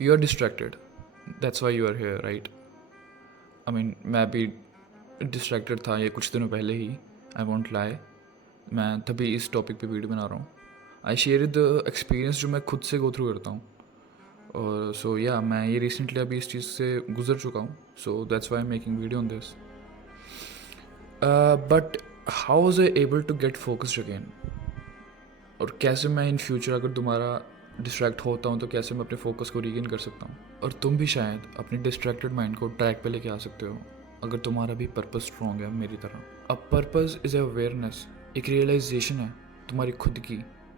You are distracted, that's why you are here, right? I mean मैं भी distracted था ये कुछ दिनों पहले ही, आई वॉन्ट लाई। मैं तभी इस टॉपिक पे वीडियो बना रहा हूँ। आई शेयर द एक्सपीरियंस जो मैं खुद से गो थ्रू करता हूँ। और सो या मैं ये रिसेंटली अभी इस चीज़ से गुजर चुका हूँ, so that's why making video on this. But how was I able to get focused again? और कैसे मैं इन फ्यूचर अगर तुम्हारा डिस्ट्रैक्ट होता हूँ तो कैसे मैं अपने फोकस को रीगेन कर सकता हूँ? और तुम भी शायद अपने डिस्ट्रैक्टेड माइंड को ट्रैक पे लेके आ सकते हो अगर तुम्हारा भी पर्पस स्ट्रॉन्ग है मेरी तरह। अब पर्पस इज़ अवेयरनेस, एक रियलाइजेशन है तुम्हारी खुद की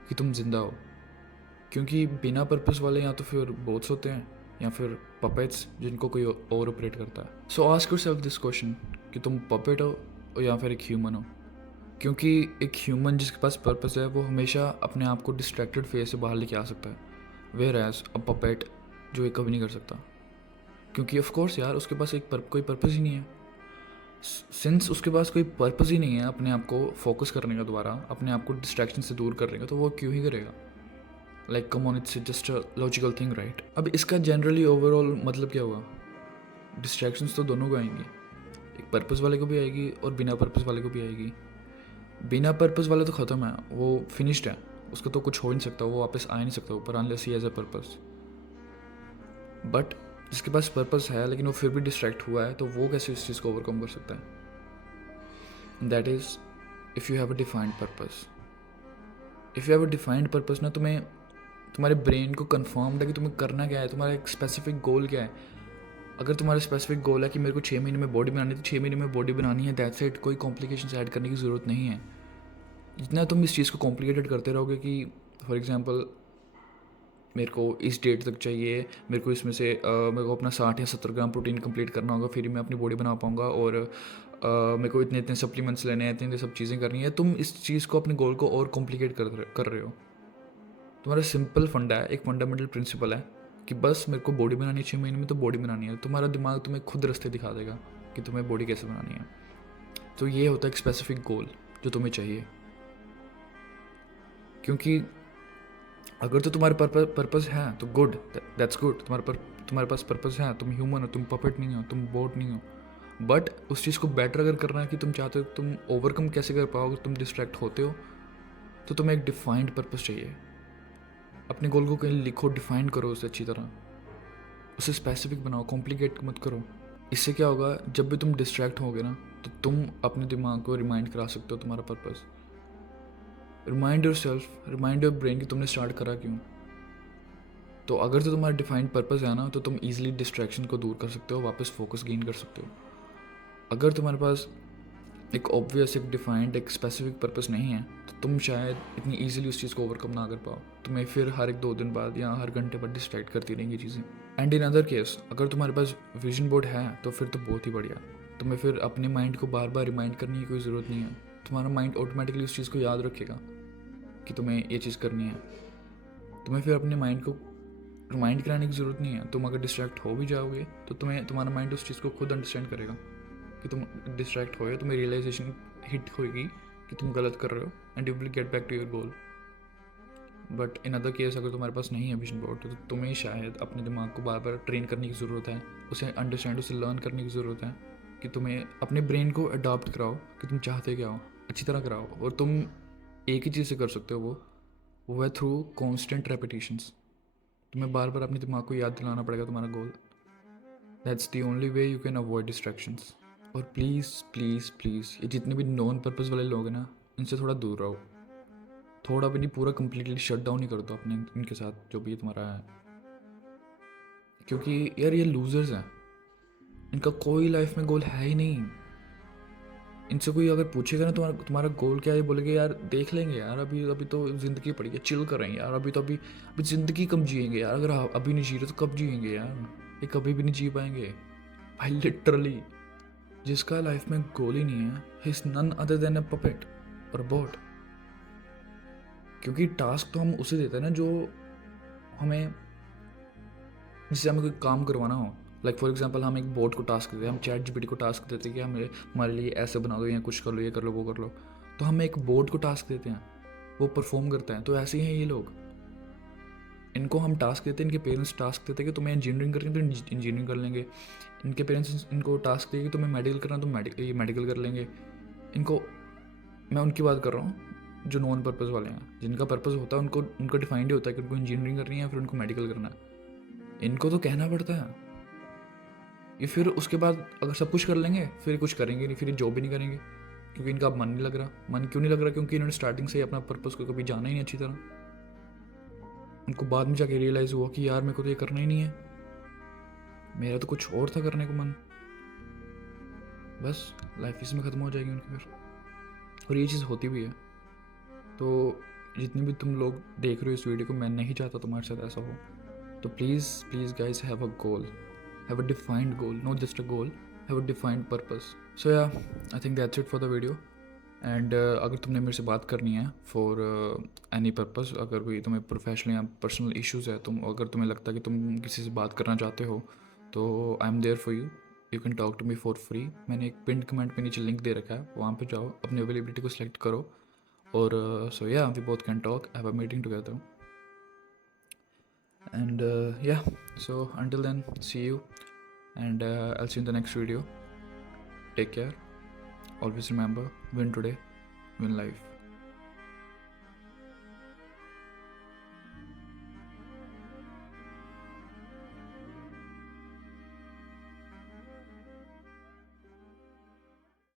कि तुम जिंदा हो। क्योंकि बिना पर्पस वाले या तो फिर बोट्स होते हैं या फिर पपेट्स जिनको कोई और ऑपरेट करता है। सो आस्क योरसेल्फ दिस क्वेश्चन कि तुम पपेट हो या फिर एक ह्यूमन हो। क्योंकि एक ह्यूमन जिसके पास पर्पस है वो हमेशा अपने आप को डिस्ट्रैक्टेड फेज से बाहर लेके आ सकता है, वेयर एज अ पपेट जो ये कभी नहीं कर सकता। क्योंकि ऑफ कोर्स यार उसके पास कोई पर्पस ही नहीं है। सिंस उसके पास कोई पर्पस ही नहीं है अपने आप को फोकस करने का, दोबारा अपने आप को डिस्ट्रैक्शन से दूर करने का, तो वो क्यों ही करेगा? Like come on, it's just a logical thing, right? अब इसका जनरली ओवरऑल मतलब क्या हुआ? डिस्ट्रैक्शंस तो दोनों को आएंगी, एक पर्पस वाले को भी आएगी और बिना पर्पस वाले को भी आएगी। बिना पर्पस वाला तो ख़त्म है, वो फिनिश्ड है, उसका तो कुछ हो ही नहीं सकता, वो वापस आ ही नहीं सकता ऊपर unless he has a purpose. But जिसके पास पर्पस है लेकिन वो फिर भी डिस्ट्रैक्ट हुआ है, तो वो कैसे इस चीज़ को ओवरकम कर सकता है? That is if you have a defined purpose. If you have a defined purpose ना, तुम्हें तुम्हारे ब्रेन को कन्फर्म्ड है कि तुम्हें करना क्या है, तुम्हारा एक स्पेसिफिक गोल क्या है। अगर तुम्हारा स्पेसिफिक गोल है कि मेरे को 6 महीने में बॉडी बनानी है, तो 6 महीने में बॉडी बनानी है, दैट्स इट। कोई कॉम्प्लिकेशंस ऐड करने की ज़रूरत नहीं है। जितना तुम इस चीज़ को कॉम्प्लिकेटेड करते रहोगे कि फॉर एग्जांपल मेरे को इस डेट तक चाहिए, मेरे को इसमें से मेरे को अपना 60 या 70 ग्राम प्रोटीन कंप्लीट करना होगा, फिर ही मैं अपनी बॉडी बना पाऊँगा, और मेरे को इतने इतने सप्लीमेंट्स लेने हैं, इतने इतने सब चीज़ें करनी है। तुम इस चीज़ को, अपने गोल को और कॉम्प्लिकेट कर रहे हो। तुम्हारा सिंपल फंडा है, एक फंडामेंटल प्रिंसिपल है कि बस मेरे को बॉडी बनानी है 6 महीने में, तो बॉडी बनानी है। तुम्हारा दिमाग तुम्हें खुद रास्ते दिखा देगा कि तुम्हें बॉडी कैसे बनानी है। तो ये होता है एक स्पेसिफिक गोल जो तुम्हें चाहिए। क्योंकि अगर तो तुम्हारे पर्पस है तो गुड, दैट्स गुड। तुम्हारे पास पर्पस है, तुम ह्यूमन हो, तुम पपेट नहीं हो, तुम बोट नहीं हो। बट उस चीज़ को बेटर अगर करना है कि तुम चाहते हो, तुम ओवरकम कैसे कर पाओगे, तुम डिस्ट्रैक्ट होते हो, तो तुम्हें एक डिफाइंड पर्पस चाहिए। अपने गोल को कहीं लिखो, डिफाइन करो उसे अच्छी तरह, उसे स्पेसिफिक बनाओ, कॉम्प्लिकेट मत करो। इससे क्या होगा, जब भी तुम डिस्ट्रैक्ट होगे ना, तो तुम अपने दिमाग को रिमाइंड करा सकते हो तुम्हारा purpose. Remind your self, remind your brain कि तुमने स्टार्ट करा क्यों। तो अगर तो तुम्हारा डिफाइंड पर्पस है ना, तो तुम इजीली डिस्ट्रैक्शन को दूर कर सकते हो, वापस फोकस गेन कर सकते हो। अगर तुम्हारे पास एक ऑब्वियस, एक डिफाइंड, एक स्पेसिफिक पर्पस नहीं है, तो तुम शायद इतनी इजीली उस चीज़ को ओवरकम ना कर पाओ। तुम्हें फिर हर एक 2 दिन बाद या हर घंटे बाद डिस्ट्रैक्ट करती रहेंगी चीज़ें। एंड इन अदर केस, अगर तुम्हारे पास विजन बोर्ड है तो फिर तो बहुत ही बढ़िया। तुम्हें फिर अपने माइंड को बार बार रिमाइंड करने की कोई ज़रूरत नहीं है। तुम्हारा माइंड ऑटोमेटिकली उस चीज़ को याद रखेगा कि तुम्हें ये चीज़ करनी है। तुम्हें फिर अपने माइंड को रिमाइंड कराने की ज़रूरत नहीं है। तुम अगर डिस्ट्रैक्ट हो भी जाओगे तो तुम्हारा माइंड उस चीज़ को खुद अंडरस्टैंड करेगा कि तुम डिस्ट्रैक्ट हो, तुम्हें रियलाइजेशन हिट होगी कि तुम गलत कर रहे हो, and you will get back to your goal. But in other case, अगर तुम्हारे पास नहीं है विजन बोर्ड, तो तुम्हें शायद अपने दिमाग को बार बार ट्रेन करने की ज़रूरत है, उसे अंडरस्टैंड, उसे लर्न करने की ज़रूरत है कि तुम्हें अपने ब्रेन को अडॉप्ट कराओ कि तुम चाहते क्या हो, अच्छी तरह कराओ। और तुम एक ही चीज़ से कर सकते हो, वो है थ्रू कॉन्स्टेंट रेपिटेशंस। तुम्हें बार बार अपने दिमाग को याद दिलाना पड़ेगा तुम्हारा goal. That's the only way you can avoid distractions. और प्लीज़ प्लीज़ प्लीज़, ये जितने भी नॉन पर्पस वाले लोग हैं ना, इनसे थोड़ा दूर रहो। थोड़ा भी नहीं, पूरा कंप्लीटली शट डाउन ही कर दो अपने इनके साथ, जो भी तुम्हारा है। क्योंकि यार ये लूजर्स हैं, इनका कोई लाइफ में गोल है ही नहीं। इनसे कोई अगर पूछेगा ना तुम्हारा गोल क्या है, बोलेंगे यार देख लेंगे यार, अभी अभी तो ज़िंदगी पड़ी है, चिल करेंगे यार, अभी ज़िंदगी कब जिएंगे यार, अगर अभी नहीं जी रहे तो कब जिएंगे यार, ये कभी भी नहीं जी पाएंगे भाई। लिटरली जिसका लाइफ में गोल ही नहीं है, he is none other than a puppet और बॉट। क्योंकि टास्क तो हम उसे देते हैं ना जो हमें, जिससे हमें कोई काम करवाना हो। लाइक फॉर एग्जांपल, हम एक बोट को टास्क देते हैं, हम चैट जीपीटी को टास्क देते हैं कि हमारे लिए ऐसे बना दो, या कुछ कर लो, ये कर लो, वो कर लो। तो हम एक बोट को टास्क देते हैं, वो परफॉर्म करता है। तो ऐसे ही हैं ये लोग। इनको हम टास्क देते हैं, इनके पेरेंट्स टास्क देते हैं कि तुम्हें इंजीनियरिंग करनी है तो इंजीनियरिंग कर लेंगे। इनके पेरेंट्स इनको टास्क देंगे कि तुम्हें मेडिकल करना है तो मेडिकल कर लेंगे। इनको, मैं उनकी बात कर रहा हूँ जो नॉन पर्पज़ वाले हैं, जिनका पर्पज़ होता है उनको, उनका डिफाइंड ही होता है कि उनको इंजीनियरिंग करनी है या फिर उनको मेडिकल करना है। इनको तो कहना पड़ता है ये, फिर उसके बाद अगर सब कुछ कर लेंगे फिर कुछ करेंगे नहीं, फिर ये जॉब भी नहीं करेंगे क्योंकि इनका अब मन नहीं लग रहा। मन क्यों नहीं लग रहा? क्योंकि इन्होंने स्टार्टिंग से ही अपना पर्पज़ को कभी जाना ही नहीं अच्छी तरह। उनको बाद में जाके रियलाइज़ हुआ कि यार मेरे को तो ये करना ही नहीं है, मेरा तो कुछ और था करने को मन। बस लाइफ इसमें ख़त्म हो जाएगी उनकी फिर, और ये चीज़ होती भी है। तो जितने भी तुम लोग देख रहे हो इस वीडियो को, मैं नहीं चाहता तुम्हारे साथ ऐसा हो। तो please please guys, have a goal, have a defined goal, not just a goal, have a defined purpose. So yeah, I think that's it for the video. And अगर तुमने मेरे से बात करनी है फॉर एनी पर्पस, अगर कोई तुम्हें प्रोफेशनल या पर्सनल इश्यूज़ है, अगर तुम्हें लगता है कि तुम किसी से बात करना चाहते हो, तो I am there for you. You can talk to me for free. मैंने एक पिंड कमेंट पे नीचे लिंक दे रखा है, वहाँ पे जाओ, अपनी अवेलेबिलिटी को सिलेक्ट करो, और सो या we both can talk, have a meeting together. And yeah, so until then, see you, and I'll see you in the next video. Take care. Always remember, win today, win life.